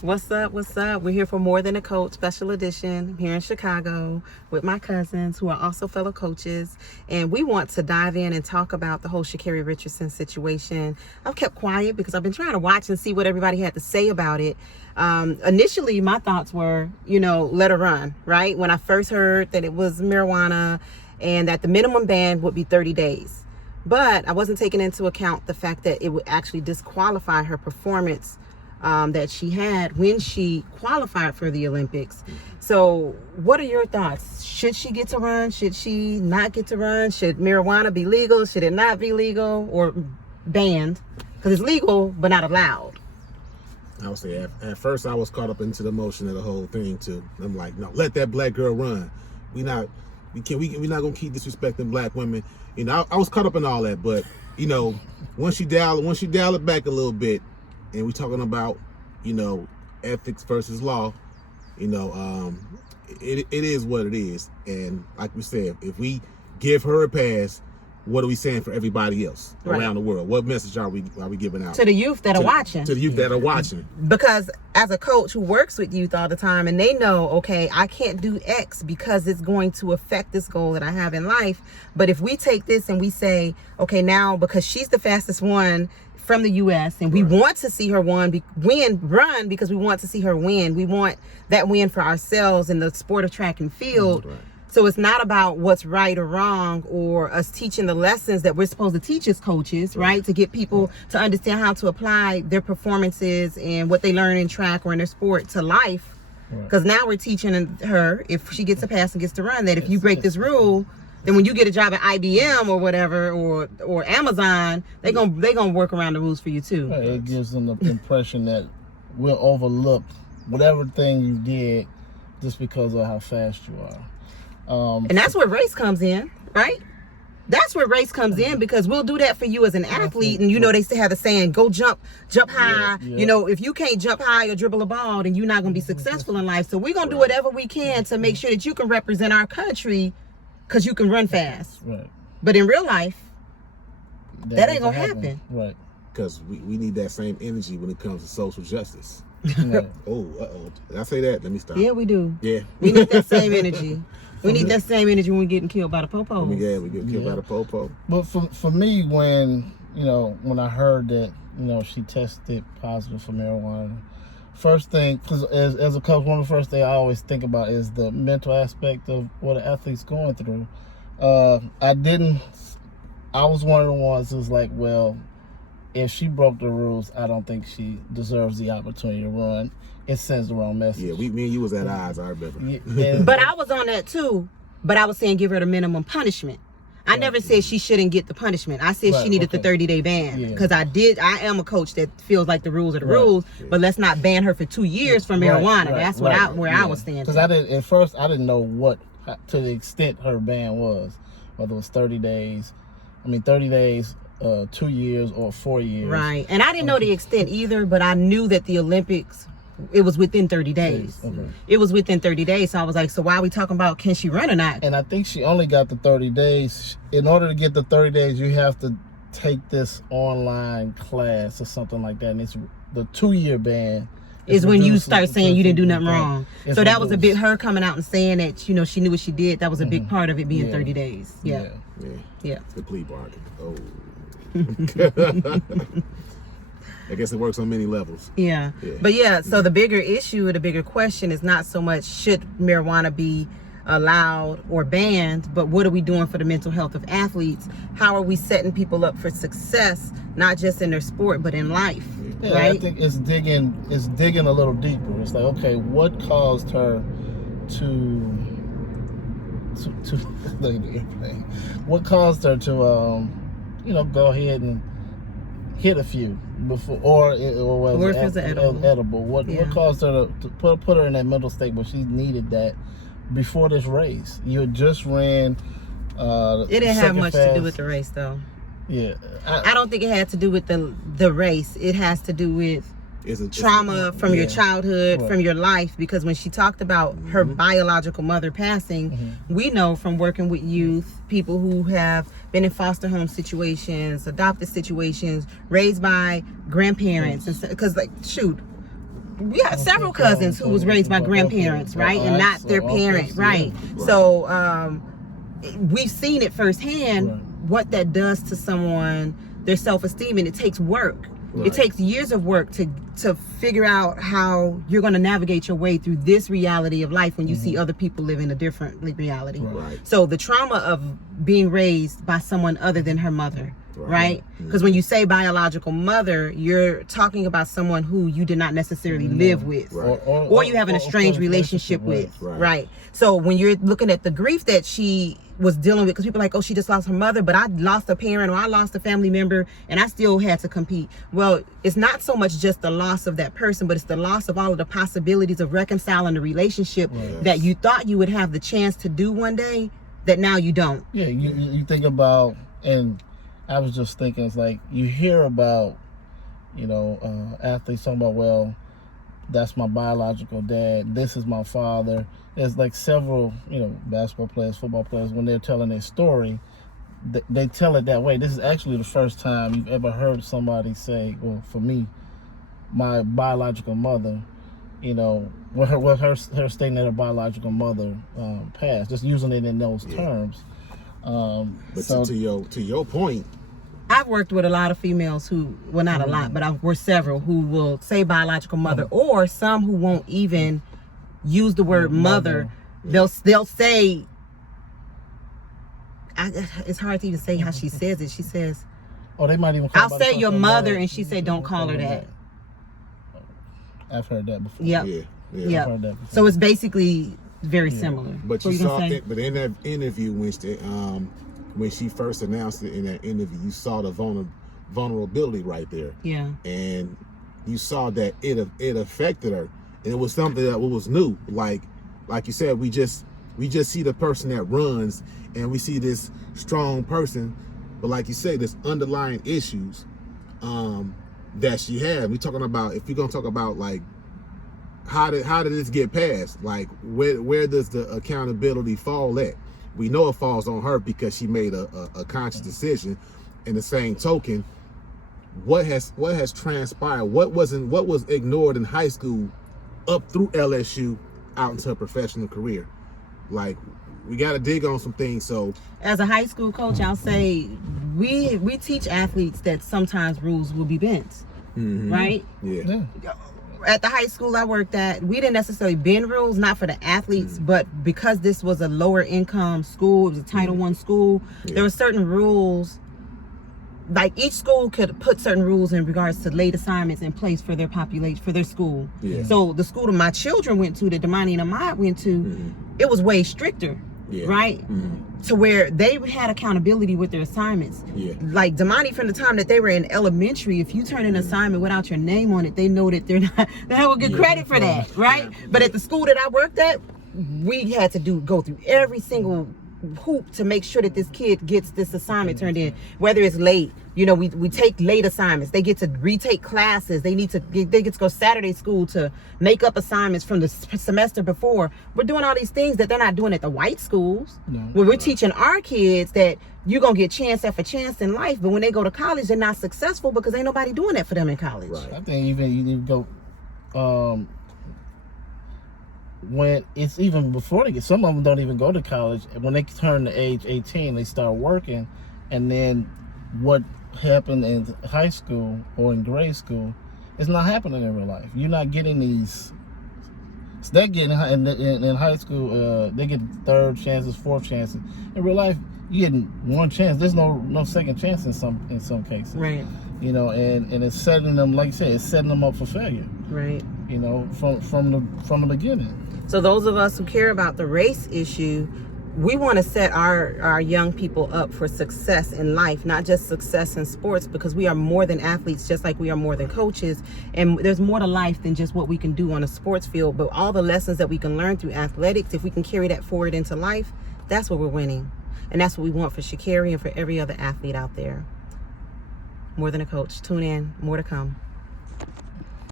What's up? What's up? We're here for More Than a Coach Special Edition here in Chicago with my cousins who are also fellow coaches. And we want to dive in and talk about the whole Shacarri Richardson situation. I've kept quiet because I've been trying to watch and see what everybody had to say about it. Initially, my thoughts were, let her run, right? When I first heard that it was marijuana and that the minimum ban would be 30 days. But I wasn't taking into account the fact that it would actually disqualify her performance that she had when she qualified for the Olympics. So what are your thoughts? Should she get to run? Should she not get to run? Should marijuana be legal? Should it not be legal or banned? Because it's legal, but not allowed. I would say at first I was caught up into the emotion of the whole thing too. I'm like, no, let that black girl run. We're not gonna keep disrespecting black women. I was caught up in all that, but once you dial it back a little bit, and we're talking about ethics versus law, it is what it is. And like we said, if we give her a pass, what are we saying for everybody else around the world? What message are we giving out to the youth that are watching? To the youth that are watching. Because as a coach who works with youth all the time, and they know, okay, I can't do X because it's going to affect this goal that I have in life. But if we take this and we say, okay, now because she's the fastest one from the U.S. and we want to see her run because we want to see her win. We want that win for ourselves in the sport of track and field. Right. So it's not about what's right or wrong or us teaching the lessons that we're supposed to teach as coaches, right? To get people to understand how to apply their performances and what they learn in track or in their sport to life. Because now we're teaching her, if she gets a pass and gets to run, that if you break this rule, then when you get a job at IBM or whatever or Amazon, they're gonna work around the rules for you too. Right. It gives them the impression that we'll overlook whatever thing you did just because of how fast you are. And that's where race comes in, right? That's where race comes in, because we'll do that for you as an athlete. And they still have the saying, go jump high. Yeah. If you can't jump high or dribble a ball, then you're not going to be successful in life. So we're going to do whatever we can to make sure that you can represent our country because you can run fast. Right. But in real life, that ain't going to happen. Right. Because we need that same energy when it comes to social justice. Right. Did I say that? Let me stop. Yeah, we do. Yeah. We need that same energy. We need that same energy when we're getting killed by the popo. Yeah, we get killed by the popo. But for me, when I heard that she tested positive for marijuana, first thing, because as a coach, one of the first things I always think about is the mental aspect of what an athlete's going through. I was one of the ones who's like, well, if she broke the rules, I don't think she deserves the opportunity to run. It sends the wrong message. Yeah, me and you was at odds, I remember. Yeah. But I was on that too. But I was saying give her the minimum punishment. I never said she shouldn't get the punishment. I said she needed the 30-day ban. Because I am a coach that feels like the rules are the rules. Yeah. But let's not ban her for 2 years for marijuana. That's where I was standing. Because at first I didn't know what to the extent her ban was. Whether it was 30 days. 30 days, 2 years, or 4 years. Right. And I didn't know the extent either, but I knew that the Olympics, it was within 30 days. Okay. It was within 30 days. So I was like, so why are we talking about can she run or not? And I think she only got the 30 days. In order to get the 30 days, you have to take this online class or something like that. And it's the 2-year ban. Is when you start saying you didn't do nothing wrong. So that was a bit her coming out and saying that, she knew what she did. That was a big part of it being 30 days. Yeah. It's the plea bargain. Oh. I guess it works on many levels. Yeah. But so the bigger issue, the bigger question is not so much should marijuana be allowed or banned, but what are we doing for the mental health of athletes? How are we setting people up for success, not just in their sport, but in life? Yeah, right? I think it's digging a little deeper. It's like, okay, what caused her to what caused her to go ahead and hit a few before, or was it edible? What caused her to put her in that mental state where she needed that before this race? You had just ran. It didn't have much to do with the race, though. Yeah, I don't think it had to do with the race. It has to do with trauma from your childhood, from your life. Because when she talked about her biological mother passing, we know from working with youth, people who have been in foster home situations, adopted situations, raised by grandparents, because we have several cousins who was raised by grandparents, right, and not their parent, right? Right. So we've seen it firsthand what that does to someone, their self-esteem, and it takes work. It takes years of work to figure out how you're going to navigate your way through this reality of life when you see other people live in a different reality. Right. So the trauma of being raised by someone other than her mother, right? Because when you say biological mother, you're talking about someone who you did not necessarily live with, or you have an estranged relationship with, right? So when you're looking at the grief that she was dealing with, because people are like, oh, she just lost her mother, but I lost a parent, or I lost a family member, and I still had to compete. Well, it's not so much just the loss of that person, but it's the loss of all of the possibilities of reconciling the relationship that you thought you would have the chance to do one day, that now you don't. Yeah, you think about, and I was just thinking, it's like you hear about, athletes talking about, well, that's my biological dad, this is my father. There's like several, basketball players, football players, when they're telling their story, they tell it that way. This is actually the first time you've ever heard somebody say, well, for me, my biological mother, with her stating that her biological mother passed, just using it in those terms. But so, to your point, I've worked with a lot of females who, well, not a lot, but I've worked several who will say biological mother, or some who won't even use the word mother. They'll say, it's hard to even say how she says it. She says, oh, they might even call I'll say your mother, and she said, don't call her that. I've heard that before. Yep. I've heard that before. So it's basically very similar. But you saw it, but in that interview, when she first announced it in that interview, you saw the vulnerability right there. Yeah. And you saw that it affected her, and it was something that was new. Like you said, we just see the person that runs, and we see this strong person, but like you say, there's underlying issues that she had. We talking about, if you're gonna talk about like how did this get passed? Like where does the accountability fall at? We know it falls on her because she made a conscious decision. In the same token, what has transpired? What was ignored in high school up through LSU out into her professional career? Like, we got to dig on some things. So as a high school coach, I'll say we teach athletes that sometimes rules will be bent, right? Yeah. At the high school I worked at, we didn't necessarily bend rules, not for the athletes, but because this was a lower income school, it was a Title I school, there were certain rules. Like, each school could put certain rules in regards to late assignments in place for their population, for their school. So the school that my children went to, that Damani and Ahmad went to, it was way stricter, right? To where they had accountability with their assignments. Like Damani, from the time that they were in elementary, if you turn an assignment without your name on it, they know that they don't get credit for that, right? But at the school that I worked at, we had to go through every single hoop to make sure that this kid gets this assignment turned in, whether it's late. We take late assignments. They get to retake classes. They get to go Saturday school to make up assignments from the semester before. We're doing all these things that they're not doing at the white schools. Where we're teaching our kids that you're gonna get chance after chance in life, but when they go to college, they're not successful because ain't nobody doing that for them in college. I think even you need to go when it's even before they get, some of them don't even go to college. When they turn to age 18, they start working, and then what happened in high school or in grade school is not happening in real life. You're not getting these. So they're getting in high school. They get third chances, fourth chances. In real life, you're getting one chance. There's no second chance in some cases. Right. And it's setting them, like you said, it's setting them up for failure. Right. From the beginning. So those of us who care about the race issue, we want to set our young people up for success in life, not just success in sports, because we are more than athletes, just like we are more than coaches. And there's more to life than just what we can do on a sports field. But all the lessons that we can learn through athletics, if we can carry that forward into life, that's what we're winning. And that's what we want for Shacarri and for every other athlete out there. More than a coach. Tune in. More to come.